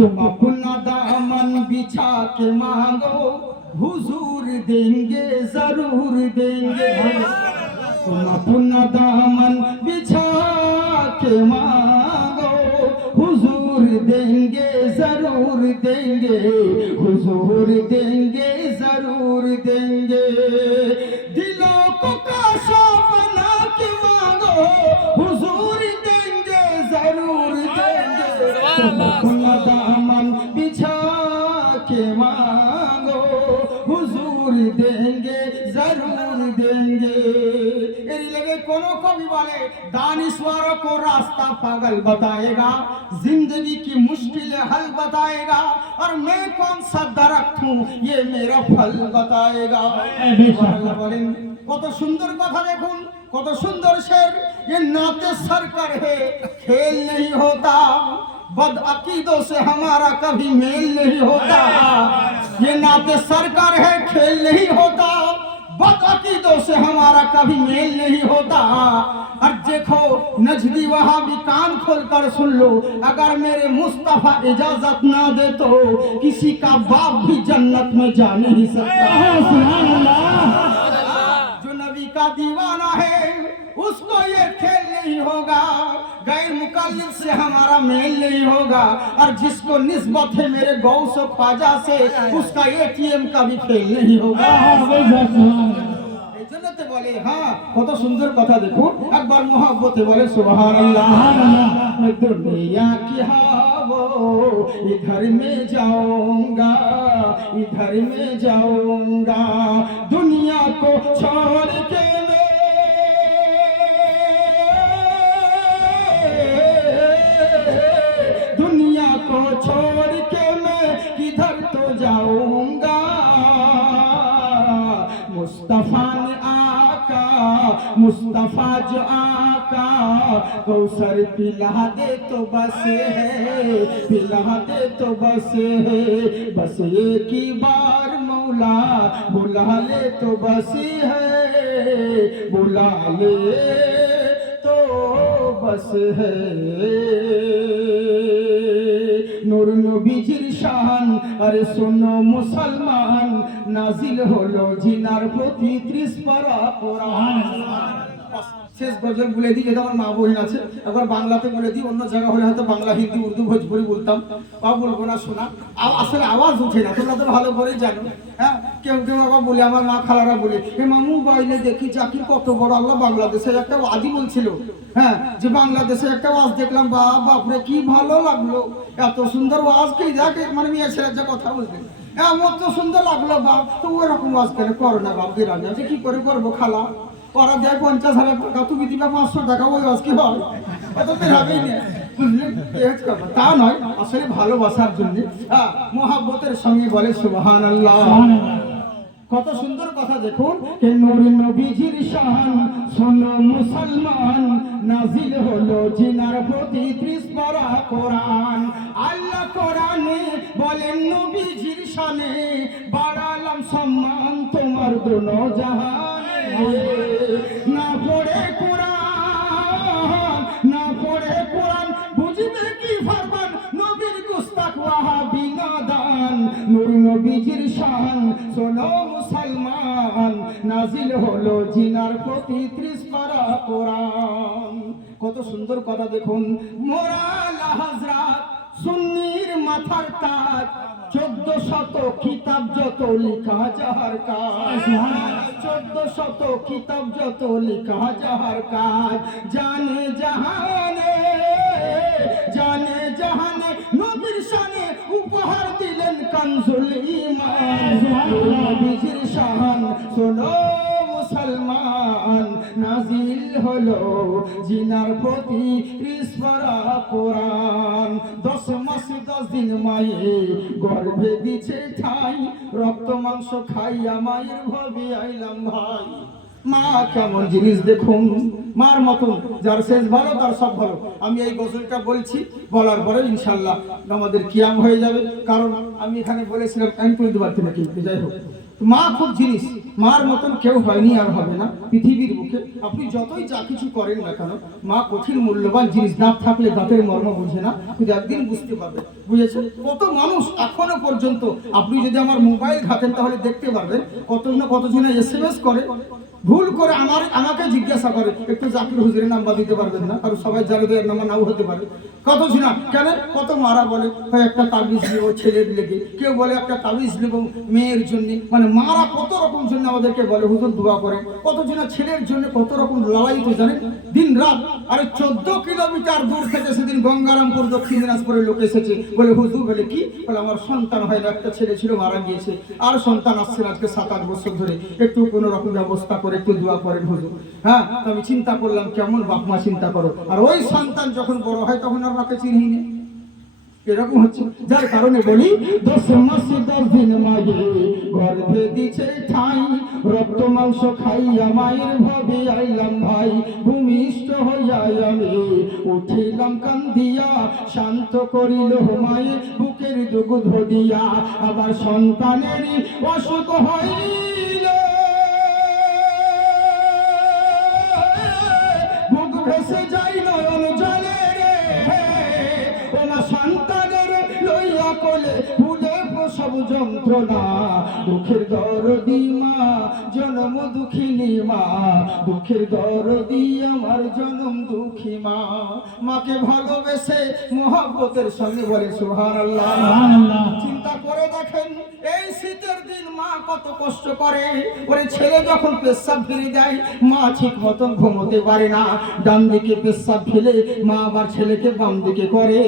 تم اپنا دامن بچھا کے مانگو، حضور دیں گے، ضرور دیں گے۔ تم اپنا دامن بچھا کے مانگو، حضور دیں گے، ضرور دیں گے۔ حضور دیں گے، ضرور دیں گے۔ دلوں کو کاشا بنا کے مانگو، حضور دیں گے، ضرور दामन बिछा के मांगो हुजूर देंगे जरूर देंगे एरी लगे कोनो कवि वाले दानिश्वरों को रास्ता पागल बताएगा जिंदगी की मुश्किल हल बताएगा और मैं कौन सा दरख्त हूँ ये मेरा फल बताएगा আল্লাহ বলেন কত সুন্দর কথা দেখুন কত সুন্দর শের ये नाते सरकर है खेल नहीं होता بد عقیدوں سے ہمارا کبھی میل نہیں ہوتا۔ یہ نعت سرکار ہے کھیل نہیں ہوتا۔ بد عقیدوں سے ہمارا کبھی میل نہیں ہوتا۔ اور دیکھو نجدی وہاں بھی کان کھول کر سن لو۔ اگر میرے مصطفیٰ اجازت نہ دے تو کسی کا باپ بھی جنت میں جا نہیں سکتا۔ جو نبی کا دیوانہ ہے اس کو یہ کھیل نہیں ہوگا۔ गैर मुकल्लिद से हमारा मेल नहीं होगा और जिसको निस्बत है मेरे गौ से ख्वाजा से उसका एटीएम का भी खेल नहीं होगा এই জন্য তো বলে হ্যাঁ কত সুন্দর কথা দেখো একবার মোহাব্বতে বলে সুবহানাল্লাহ मैं दुनिया की हवा इधर में जाऊंगा इधर में जाऊंगा दुनिया को छोड़ के مصطفیٰ آقا، مصطفیٰ جو آقا سر پلا دے تو بس ہے، پلا دے تو بس ہے، بس ایک ہی بار مولا، بلا لے تو بس ہے، بلا لے تو بس ہے۔ نور نبی جر ارے سنو مسلمان নাজিল হলো জিনার প্রতি ত্রিশ কোরআন। শেষ গজল বলে দিই যেটা আমার মা বহিন আছে। একবার বাংলাতে বলে দিই, অন্য জায়গা হলে হয়তো বাংলা, হিন্দি, উর্দু, ভোজপুরি বলতাম। বা বলব না, শোনা। আসলে আওয়াজ উঠে না, তোমরা তো ভালো করেই জানো। হ্যাঁ কেউ কেউ আবার বলে, আমার মা খালারা বলে, এ মা মোবাইলে দেখি চাকরি কত বড়, আল্লাহ বাংলাদেশের একটা আজই বলছিল। হ্যাঁ যে বাংলাদেশে একটা ওয়াজ দেখলাম বা বাপরে, কি ভালো লাগল। এত সুন্দর ওয়াজ, কি দেখ মানে মেয়ে ছেলের যে কথা বুঝলেন এমন তো সুন্দর লাগল বাপ তো ওরকম ওয়াজ করে করো না। বাপ বিরানি আছে কি করে করব খালা? ওরা দেয় পঞ্চাশ হাজার টাকা, তুমি দিবে পাঁচশো টাকা, ওই ওয়াজ কি হয় তো বেরাবেই না। তা নয়, আসলে ভালোবাসার জন্য হ্যাঁ মোহাব্বতের সঙ্গে বলে সুবহান আল্লাহ কত সুন্দর কথা দেখুন কে নূর নবীজির শান? শোনো মুসলমান নাজিল হলো জিনার প্রতি ত্রিশ পারা কোরআন। আল্লাহ কোরআনে বলেন নবীজির শানে বাড়ালাম সম্মান তোমার দুনো জাহানে। না পড়ে কোরআন নূর নবীজির শান শোনো মুসলমান, নাজিল হলো জিনার প্রতি ত্রিশ পারা কোরআন। কত সুন্দর কথা দেখুন। মোরাল হাজরাত, সুন্নির মাথার তাজ চোদ্দ শত কিতাব যত লিখা যাহার কাজ। চোদ্দ শত কিতাব যত লিখা যাহার কাজ। জানে জাহানে কানজুল ইমান নবীজির শান শোনো মুসলমান, নাজিল হলো জিনার প্রতি ত্রিশরা কোরআন। দশ মাস দশ দিন মায়ে গর্ভে দিছে ঠাই, রক্ত মাংস খাইয়া মায়ের ভাবে আইলাম ভাই। মা, কেমন জিনিস দেখুন। মার মতন, যার শেষ ভালো, তার সব ভালো। আমি এই গজলটা বলছি, বলার পরে ইনশাল্লাহ আমাদের কিয়াম হয়ে যাবে। কারণ আমি এখানে বলেছিলাম, আমি তুলতে পারছি না কিন্তু যাই হোক। মা খুব জিনিস, মার মতন কেউ হয়নি আর হবে না। পৃথিবীর বুকে আপনি যতই যা কিছু করেন না কেন, মা কঠিন, মূল্যবান জিনিস, দাঁত থাকলে দাঁতের মর্ম বুঝে না। কিন্তু একদিন বুঝতে পারবে বুঝেছেন? কত মানুষ এখনও পর্যন্ত, আপনি যদি আমার মোবাইল ঘাটেন, তাহলে দেখতে পারবেন কত না কতজনে এস এম এস করে। ভুল করে আমার, আমাকে জিজ্ঞাসা করে, একটু জাকির হুজুরের নাম্বার দিতে পারবেন না? কারণ সবাই জানে তো নাম্বার নাও হতে পারে। কত ঝিনা কেন? কত মারা বলে, হয়, একটা তাবিজ নেব ছেলের লেগে। কেউ বলে, একটা তাবিজ নেব মেয়ের জন্য। মানে মারা কত রকম জন্য আমাদেরকে বলে, হুজুর, দোয়া করে কত ঝিনা ছেলের জন্য কত রকম লড়াই তো জানেন? দিন রাত আরে চোদ্দ কিলোমিটার দূর থেকে সেদিন গঙ্গারামপুর দক্ষিণ দিনাজপুরের লোক এসেছে। বলে, হুজুর, বলে কি? বলে, আমার সন্তান হয় না, একটা ছেলে ছিল, মারা গিয়েছে। আর সন্তান আসছে আজকে সাত, আট বছর ধরে। একটু কোনো রকম ব্যবস্থা করে একটু দোয়া করেন হুজুর। হ্যাঁ আমি চিন্তা করলাম, কেমন বাপ মা চিন্তা করো। আর ওই সন্তান যখন বড় হয়, তখন আর মাকে চিনি না। এরকম হচ্ছে। যার কারণে বলি দশ মাস দশ দিন মাগে গর্ভে দিছে ঠাই, রক্ত মাংস খাইয়া মায়ের ভাবে আইলাম ভাই। ভূমিষ্ঠ হইয়া আমি উঠিলাম কান্দিয়া, শান্ত করিল মায়ে বুকের দুগ্ধ দিয়া। আবার সন্তানের অসুখ হইল বুক ভেসে যাই নয়ন জলে রে। ওমা সন্তানের লইয়া কোলে ভুলে প্রসব যন্ত্রণা। দুঃখের দরদি মা, জনম দুঃখিনী মা। দুঃখের দরদি আমার জনম দুঃখী মা। মাকে ভালোবেসে মহাব্বতের সঙ্গে বলে সুহান আল্লাহ দেখেন, এই শীতের দিন মা কত কষ্ট করে। ওরে ছেলে যখন পেশাব ফিরে যায়, মা ঠিক মতন ঘুমোতে পারে না। ডান দিকে পেশাব ফেলে মা আবার ছেলেকে বাম দিকে করে।